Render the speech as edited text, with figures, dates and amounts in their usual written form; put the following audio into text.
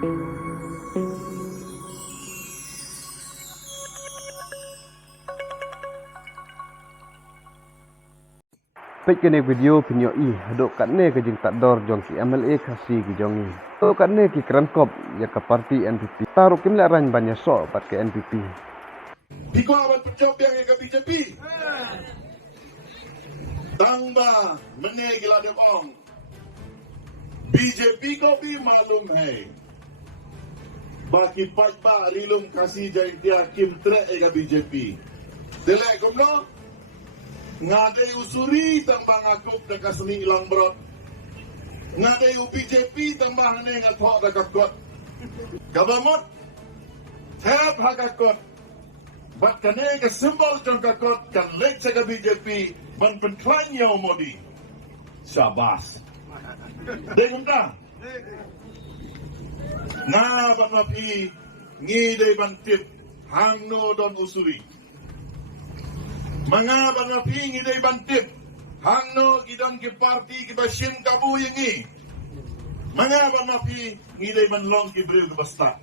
Pek kene video pinyo hadok katne ke jing tak dor jong ki MLA kasi ki jongi. To katne ki krankop ya ke parti NPP. Taruh kim la ran banyak so pat ke NPP. Piko awal penjob yang ke BJP. Tangba mene gila debong. BJP ko bi malum hai. Baki pajba rilum kasih jai dia kim tre ke BJP. Delek kumno. Ngadai usuri tambah ngakuk dekat seni ilang berot. Ngadai UBJP tambah hane ngatok dekat kot. Gabamot, heb hakakot. Bat kane ke simbol jong kakot kan lek jaga BJP man penklain yau modi. Syabas. Dengung dah. Nga ban mapi ngidai bantip hangno don usuri. Mga banapingi day bantip, hangno gidan ki parti ki basin kabu yengi. Mga banapi ngiday banlong ki bril basta.